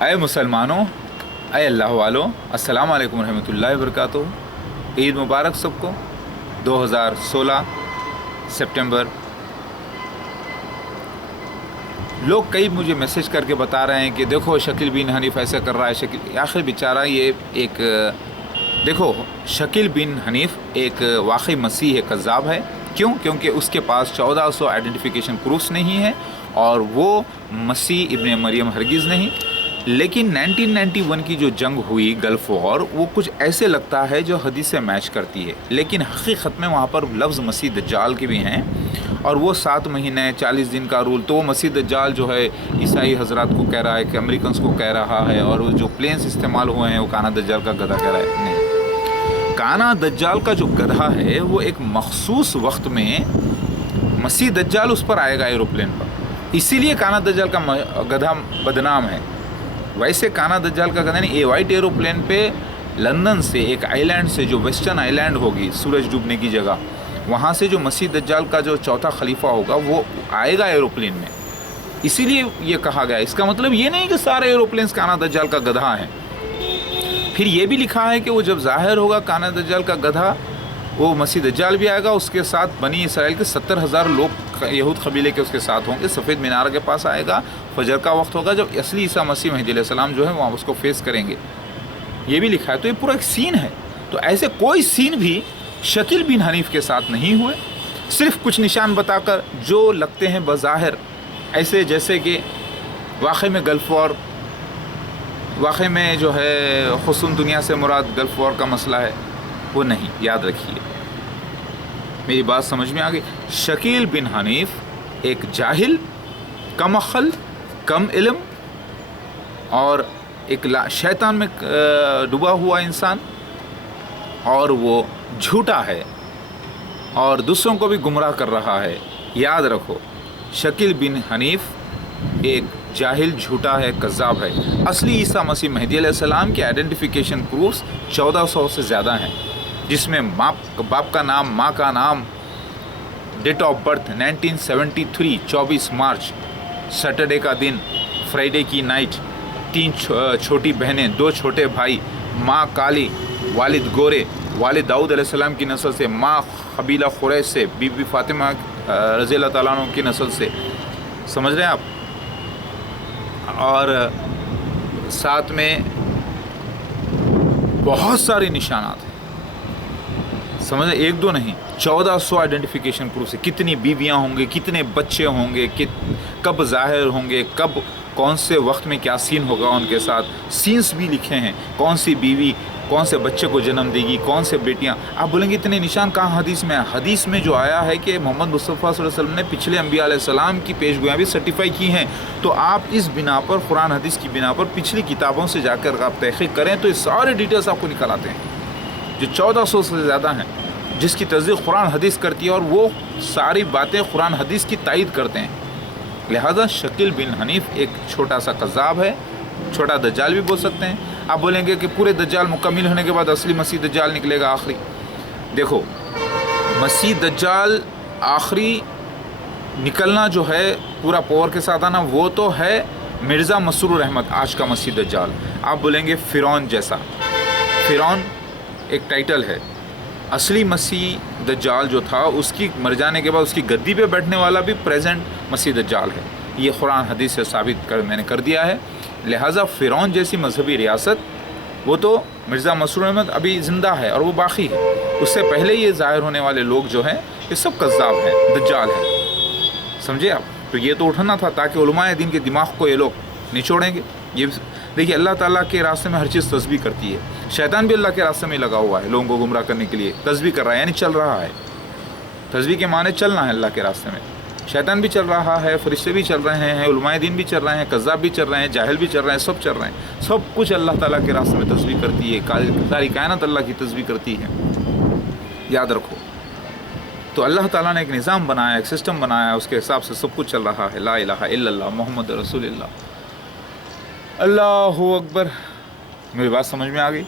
اے مسلمانوں، اے اللہ والوں، السلام علیکم ورحمۃ اللہ وبرکاتہ۔ عید مبارک سب کو۔ 2016 سپٹمبر۔ لوگ کئی مجھے میسج کر کے بتا رہے ہیں کہ دیکھو شکیل بن حنیف ایسا کر رہا ہے، شکیل آخر بیچارہ یہ ایک دیکھو شکیل بن حنیف ایک واقعی مسیح ہے، کذاب ہے۔ کیوں؟ کیونکہ اس کے پاس 1400 آئیڈینٹیفیکیشن پروفس نہیں ہے اور وہ مسیح ابن مریم ہرگز نہیں۔ لیکن 1991 کی جو جنگ ہوئی گلف وار، وہ کچھ ایسے لگتا ہے جو حدیث سے میچ کرتی ہے، لیکن حقیقت میں وہاں پر لفظ مسیح دجال کے بھی ہیں، اور وہ 7 مہینے 40 دن کا رول، تو وہ مسیح دجال جو ہے عیسائی حضرات کو کہہ رہا ہے کہ امریکنز کو کہہ رہا ہے، اور وہ جو پلینس استعمال ہوئے ہیں وہ کانا دجال کا گدھا کہہ رہا ہے۔ نہیں، کانا دجال کا جو گدھا ہے وہ ایک مخصوص وقت میں مسیح دجال اس پر آئے گا ایروپلین پر، اسی لیے کانا دجال کا گدھا بدنام ہے۔ ویسے کانا دجال کا گدھا نہیں، اے وائٹ ایروپلین پہ لندن سے ایک آئی لینڈ سے جو ویسٹرن آئی لینڈ ہوگی سورج ڈوبنے کی جگہ، وہاں سے جو مسیح دجال کا جو چوتھا خلیفہ ہوگا وہ آئے گا ایروپلین میں، اسی لیے یہ کہا گیا۔ اس کا مطلب یہ نہیں کہ سارے ایروپلینس کانا دجال کا گدھا ہیں۔ پھر یہ بھی لکھا ہے کہ وہ جب ظاہر ہوگا کانا دجال کا گدھا، وہ مسیح دجال بھی آئے گا، اس کے ساتھ بنی اسرائیل کے 70,000 لوگ یہود قبیلے کے اس کے ساتھ ہوں گے، سفید مینار کے پاس آئے گا، فجر کا وقت ہوگا جب اصلی عیسیٰ مسیح مہدی علیہ السلام جو ہے وہاں اس کو فیس کریں گے، یہ بھی لکھا ہے۔ تو یہ پورا ایک سین ہے۔ تو ایسے کوئی سین بھی شکیل بن حنیف کے ساتھ نہیں ہوئے، صرف کچھ نشان بتا کر جو لگتے ہیں بظاہر ایسے، جیسے کہ واقعی میں گلف وار، واقعی میں جو ہے خصوصاً دنیا سے مراد گلف وار کا مسئلہ ہے، وہ نہیں۔ یاد رکھیے، میری بات سمجھ میں آ گئی۔ شکیل بن حنیف ایک جاہل، کم عقل، کم علم اور ایک شیطان میں ڈوبا ہوا انسان، اور وہ جھوٹا ہے اور دوسروں کو بھی گمراہ کر رہا ہے۔ یاد رکھو، شکیل بن حنیف ایک جاہل، جھوٹا ہے، کذاب ہے۔ اصلی عیسیٰ مسیح مہدی علیہ السلام کے آئیڈینٹیفیکیشن پروفس 1400 سے زیادہ ہیں، جس میں باپ کا نام، ماں کا نام، ڈیٹ آف برتھ 1973 24 مارچ، سیٹرڈے کا دن، فرائیڈے کی نائٹ، 3 چھوٹی بہنیں، 2 چھوٹے بھائی، ماں کالی، والد گورے، والد داؤد علیہ السلام کی نسل سے، ماں قبیلہ قریش سے، بی بی فاطمہ رضی اللہ تعالیٰ عنہ کی نسل سے، سمجھ رہے ہیں آپ؟ اور ساتھ میں بہت سارے نشانات ہیں، سمجھ رہے، 1 2 نہیں، 1400 آئیڈینٹیفیکیشن پروف سے۔ کتنی بیویاں ہوں گے، کتنے بچے ہوں گے، کب ظاہر ہوں گے، کب کون سے وقت میں کیا سین ہوگا ان کے ساتھ، سینس بھی لکھے ہیں، کون سی بیوی کون سے بچے کو جنم دے گی، کون سے بیٹیاں۔ آپ بولیں گے اتنے نشان کہاں حدیث میں ہے؟ حدیث میں جو آیا ہے کہ محمد مصطفیٰ صلی اللہ علیہ وسلم نے پچھلے انبیاء علیہ السلام کی پیش گویاں بھی سرٹیفائی کی ہیں، تو آپ اس بنا پر، قرآن حدیث کی بنا پر پچھلی کتابوں سے جا کر آپ تحقیق کریں تو یہ سارے ڈیٹیلز آپ کو نکل آتے ہیں، جو 1400 سے زیادہ ہیں، جس کی تصدیق قرآن حدیث کرتی ہے، اور وہ ساری باتیں قرآن حدیث کی تائید کرتے ہیں۔ لہذا شکیل بن حنیف ایک چھوٹا سا کذاب ہے، چھوٹا دجال بھی بول سکتے ہیں۔ آپ بولیں گے کہ پورے دجال مکمل ہونے کے بعد اصلی مسیح دجال نکلے گا آخری۔ دیکھو، مسیح دجال آخری نکلنا جو ہے پورا پاور کے ساتھ آنا، وہ تو ہے مرزا مسرور احمد، آج کا مسیح دجال۔ آپ بولیں گے فرعون جیسا، فرعون ایک ٹائٹل ہے، اصلی مسیح دجال جو تھا اس کی مر جانے کے بعد اس کی گدی پہ بیٹھنے والا بھی پریزنٹ مسیح دجال ہے، یہ قرآن حدیث سے ثابت میں نے کر دیا ہے۔ لہٰذا فرعون جیسی مذہبی ریاست، وہ تو مرزا مسرور احمد ابھی زندہ ہے اور وہ باقی ہے، اس سے پہلے یہ ظاہر ہونے والے لوگ جو ہیں یہ سب کذاب ہیں، دجال ہیں، سمجھے آپ؟ تو یہ تو اٹھنا تھا تاکہ علماء دین کے دماغ کو یہ لوگ نچوڑیں گے۔ یہ دیکھیے، اللہ تعالیٰ کے راستے میں ہر چیز تسبیح کرتی ہے، شیطان بھی اللہ کے راستے میں لگا ہوا ہے، لوگوں کو گمراہ کرنے کے لیے تسبیح کر رہا ہے، یعنی چل رہا ہے۔ تسبیح کے معنی چلنا ہے اللہ کے راستے میں، شیطان بھی چل رہا ہے، فرشتے بھی چل رہے ہیں، علماء دین بھی چل رہے ہیں، کذاب بھی چل رہے ہیں، جاہل بھی چل رہے ہیں، سب چل رہے ہیں، سب کچھ اللہ تعالیٰ کے راستے میں تسبیح کرتی ہے، ساری کائنات اللہ کی تسبیح کرتی ہے، یاد رکھو۔ تو اللہ تعالیٰ نے ایک نظام بنایا، ایک سسٹم بنایا، اس کے حساب سے سب کچھ چل رہا ہے۔ لا الہ الا اللہ محمد رسول اللہ، اللہ اکبر۔ میری بات سمجھ میں آ گئی؟